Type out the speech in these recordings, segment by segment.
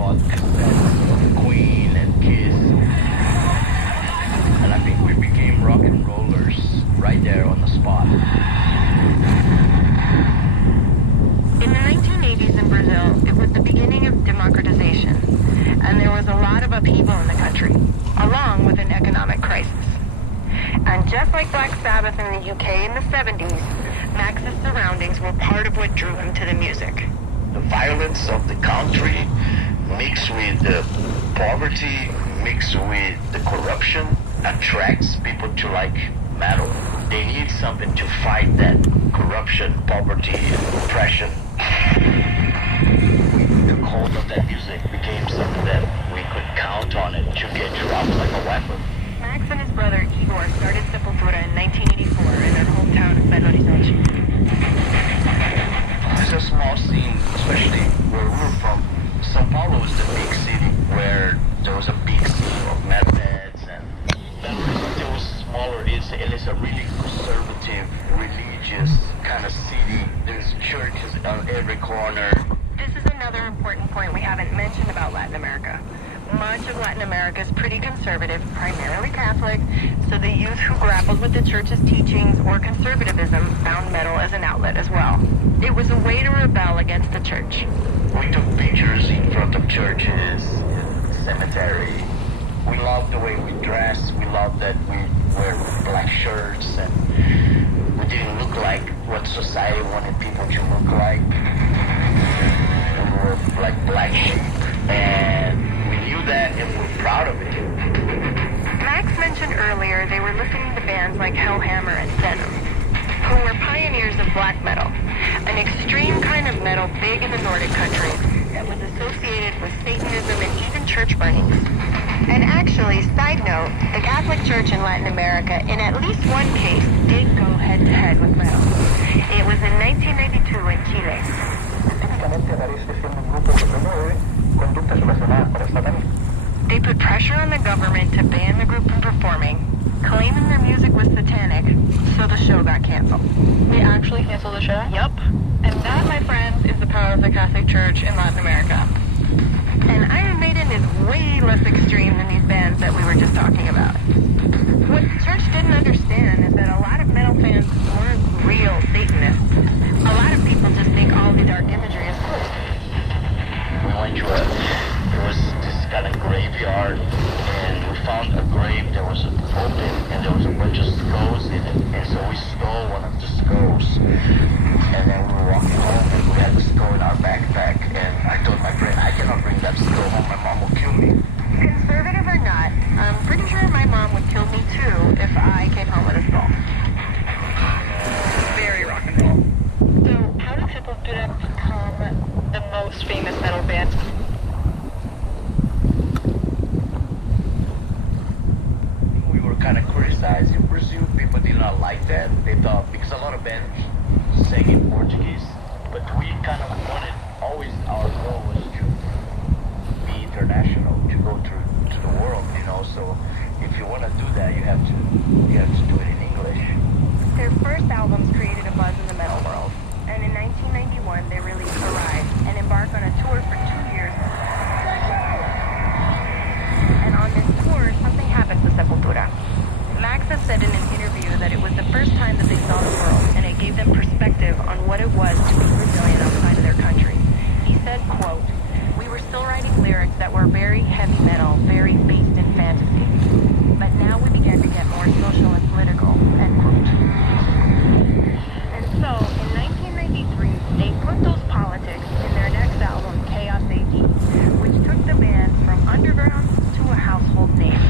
bought cassettes of Queen and Kiss, and I think we became rock and rollers right there on the spot. In the 1980s in Brazil, it was the beginning of democratization, and there was a lot of upheaval in the country, along with an economic crisis. And just like Black Sabbath in the UK in the 70s, Max's surroundings were part of what drew him to the music. The violence of the country mixed with the poverty, mixed with the corruption, attracts people to like metal. They need something to fight that corruption, poverty, and oppression. The code of that music became something that we could count on it to get dropped like a weapon. Max and his brother Igor started Sepultura in 1984 in their hometown of Belo Horizonte. It's a small scene, especially where we're from. São Paulo is the big city where there was a big scene of metalheads, and Belo Horizonte was smaller. It's a really conservative, religious kind of city. There's churches on every corner. This is another important point we haven't mentioned about Latin America. Much of Latin America is pretty conservative, primarily Catholic, so the youth who grappled with the church's teachings or conservatism found metal as an outlet as well. It was a way to rebel against the church. We took pictures in front of churches, cemetery. We loved the way we dressed. We loved that we wear black shirts, and we didn't look like what society wanted people to look like. We were like black sheep, and we knew that, and we're proud of it. Max mentioned earlier they were listening to bands like Hellhammer and Venom, who were pioneers of black metal, an extreme kind of metal big in the Nordic countries that was associated with Satanism and even church burnings. And actually, side note, the Catholic Church in Latin America, in at least one case, did go head-to-head with metal. It was in 1992 in Chile. They put pressure on the government to ban the group from performing, claiming their music was satanic, so the show got canceled. They actually canceled the show? Yup. And that, my friends, is the power of the Catholic Church in Latin America. And Iron Maiden is way less extreme than these bands that we were just talking about. What the church didn't understand is that a lot of metal fans weren't real Satanists. A lot of people just think all the dark imagery is cool. We went to it was this kind of graveyard, and we found a grave that was open, and there was a bunch of skulls in it, and so we stole one of the skulls, and then we were walking home, and we had the skull in our backpack, and I told my friend, I cannot bring that skull home, my mom will kill me. Conservative or not, I'm pretty sure my mom would kill me too if I came home with a skull. Very rock and roll. So, how did Sepultura become the most famous metal band? We were kind of criticized in Brazil. People did not like that. They thought, because a lot of bands sang in Portuguese, but we kind of wanted, always our goal was to be international, to go to the world, you know. So if you want to do that, you have to do it in English. Their first albums created a buzz in the metal world, and in 1991 they released Arrive and embarked on a tour for 2 years. And on this tour, something happened with Sepultura. Max has said in an interview that it was the first time that they saw the world, and it gave them perspective on what it was to be Brazilian outside of their country. He said, quote, "We were still writing lyrics that were very heavy metal, very based in fantasy. But now we began to get more social and political," end quote. And so, in 1993, they put those politics in their next album, Chaos AD, which took the band from underground to a household name.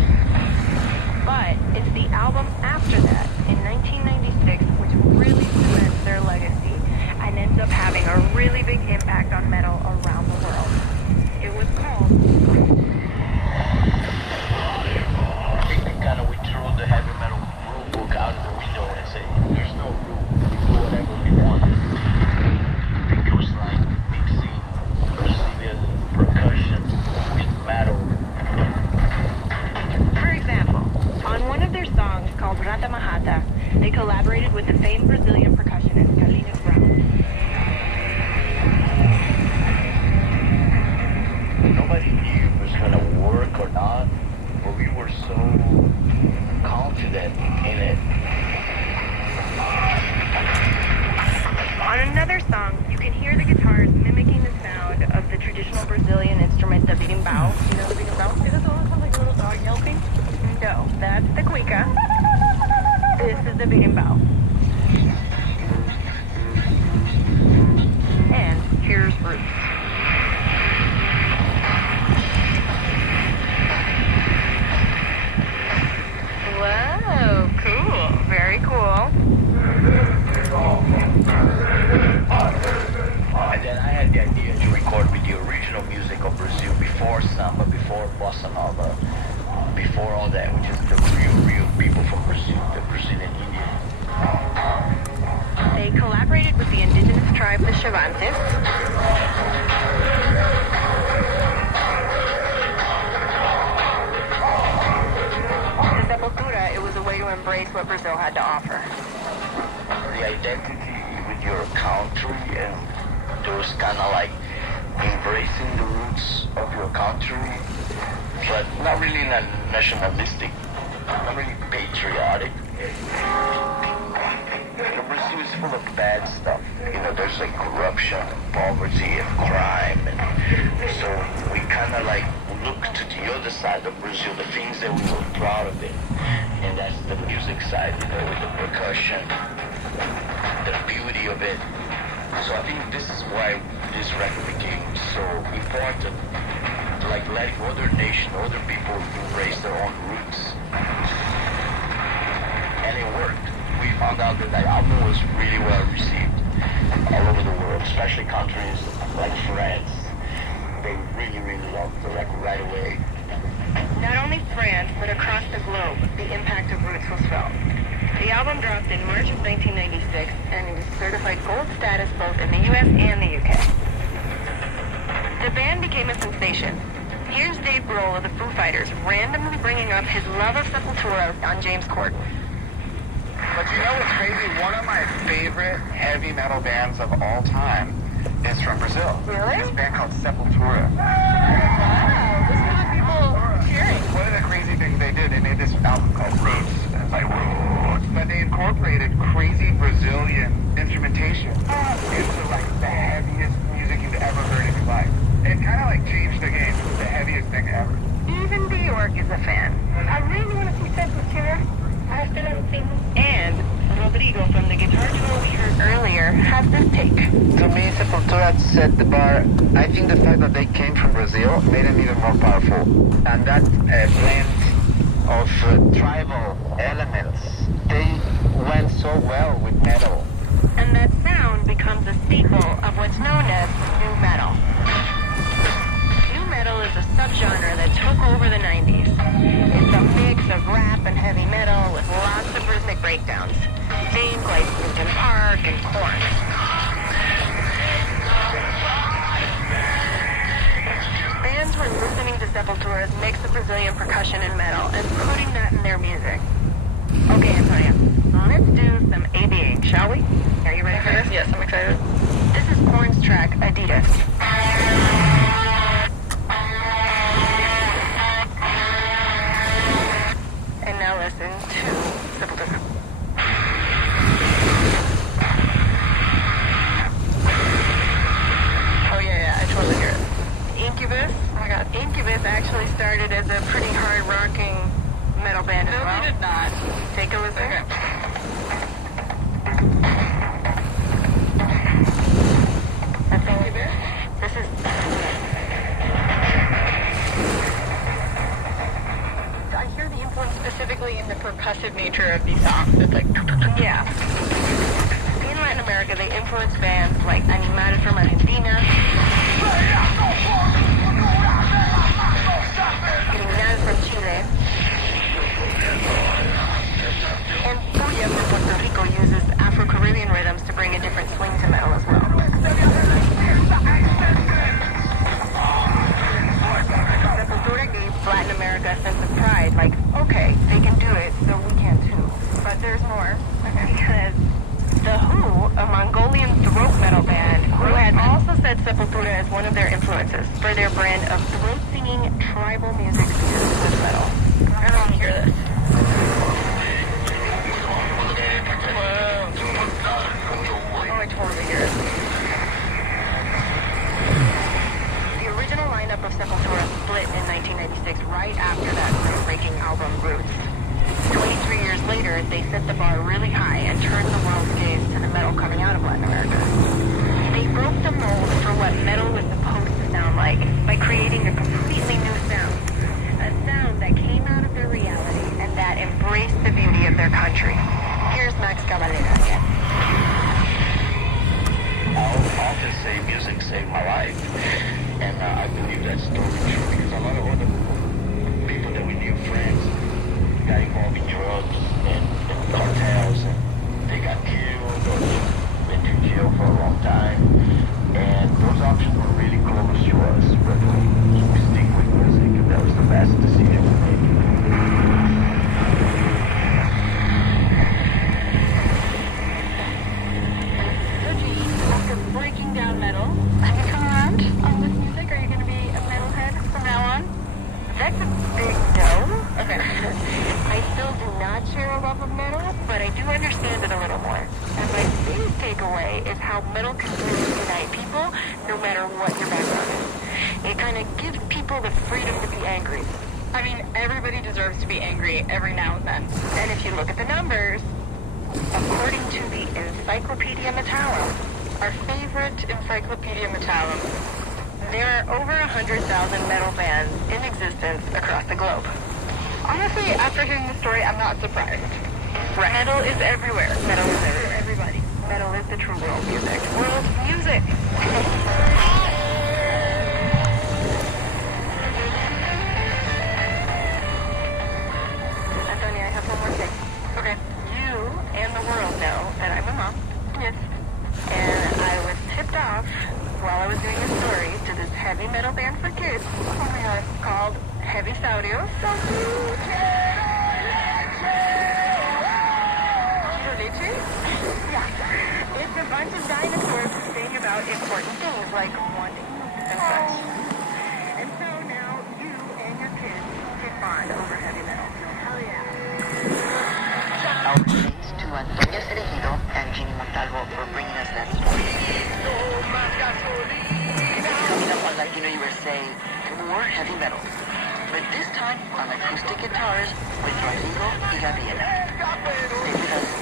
But it's the album after that, in 1996, which really cements their legacy and ends up having a really big impact on metal around the world. It was called... I think they kind of, we threw the heavy metal rule book out of the window and said, there's no rule, we do whatever we want. I think it was like mixing Brazilian percussion with metal. For example, on one of their songs called Rata Mahata, they collaborated with the famed Brazilian percussionist Carlinhos Brown. Brazilian instrument, the berimbau. You know the berimbau? It doesn't sound like a little dog yelping. No, that's the cuica. This is the berimbau. And here's Roots. Whoa, cool. Very cool. And then I had the idea to record with the original music of Brazil before samba, before bossa nova, before all that, which is the real people from Brazil, the Brazilian Indian. They collaborated with the indigenous tribe, the Chavantes. The Sepultura, it was a way to embrace what Brazil had to offer. The identity with your country and those kind of like embracing the roots of your country, but not really nationalistic, not really patriotic. Brazil is full of bad stuff. There's like corruption, poverty, and crime, and so we kind of like look to the other side of Brazil, the things that we were proud of it, and that's the music side, with the percussion, the beauty of it. So I think this is why this record became so important, to like letting other nations, other people embrace their own roots, and it worked. We found out that album was really well received all over the world, especially countries like France. They really loved the record right away. Not only France, but across the globe, the impact of Roots was felt. The album dropped in March of 1996 and it is certified gold status both in the US and the UK. The band became a sensation. Here's Dave Grohl of the Foo Fighters randomly bringing up his love of Sepultura on James Corden. But you know what's crazy? One of my favorite heavy metal bands of all time is from Brazil. Really? This band called Sepultura. Wow, listen to the people cheering. One of the crazy things they did, they made this album called Roots. And it's like, Roots. But they incorporated crazy Brazilian instrumentation into like the heaviest music you've ever heard in your life. It kind of like changed the game. It was the heaviest thing ever. Even Bjork is a fan. I really want to see Sepultura. I still haven't seen them. And Rodrigo from the guitar duo we heard earlier has this take. To me, Sepultura set the bar. I think the fact that they came from Brazil made them even more powerful. And that blend of tribal elements, they went so well with metal. And that sound becomes a staple of what's known as nu metal. Nu metal is a subgenre that took over the 90s. It's a mix of rap and heavy metal with lots of rhythmic breakdowns. Names like Linkin Park and Korn. Fans were listening to Sepultura's mix of Brazilian percussion and metal and putting that in their music. Okay, Antonia, let's do some ABA, shall we? Are you ready for this? Yes, I'm excited. This is Korn's track, Adidas. And now listen to Sepultura. Oh yeah, I totally hear it. Incubus. Oh my god. Incubus actually started as a pretty hard-rocking metal band as No, well. we did not. Take a listen. Okay. That's Incubus. This is... I hear the influence specifically in the percussive nature of these songs. It's like... Yeah. In Latin America, they influenced bands like Animal from Argentina, Criminal from Chile, and Puya from Puerto Rico uses Afro-Caribbean rhythms to bring a different swing to metal as well. Sepultura gave Latin America a sense of pride, like, okay, they can do it, so we can too. But there's more, because The Who, a Mongolian throat metal band, who had also said Sepultura as one of their influences for their brand of throat-singing tribal music fused with metal. I don't want to hear this. Oh, I totally hear it. The original the bar really high and turned the world's gaze to the metal coming out of Latin America. They broke the mold for what metal was supposed to sound like by creating a completely new sound. A sound that came out of their reality and that embraced the beauty of their country. Here's Max Cavalera again. I'll often say music saved my life, and I believe that's totally true because a lot of other people that we knew, friends, got involved in drugs and cartels, and they got killed or went to jail for a long time, and those options were really close to us, but we stick with music, and that was the best decision we made. After breaking down metal, have you come around on this music? Are you going to be a metalhead from now on? That's a big no. Okay. I still do not share a love of metal, but I do understand it a little more. And my biggest takeaway is how metal can really unite people, no matter what your background is. It kind of gives people the freedom to be angry. I mean, everybody deserves to be angry every now and then. And if you look at the numbers, according to the Encyclopedia Metallum, Our favorite Encyclopedia Metallum. there are over 100,000 metal bands in existence across the globe. Honestly, after hearing the story, I'm not surprised. Right. Metal is everywhere. Metal is everywhere. Everybody. Metal is the true world music. World music. Antonia, I have one more thing. Okay. You and the world know that I'm a mom. Yes. And I was tipped off while I was doing a story to this heavy metal band for kids. Oh my god. Called Heavy Saudios. Yeah. It's a bunch of dinosaurs who sing about important things like wanting and such. And so now you and your kids can bond over heavy metal. Hell yeah. Our thanks to Antonia Cerejido and Jimmy Montalvo for bringing us that story. Coming up on Latino USA, more heavy metal. But this time on acoustic guitars with Rodrigo y Gabriela. Stay with us.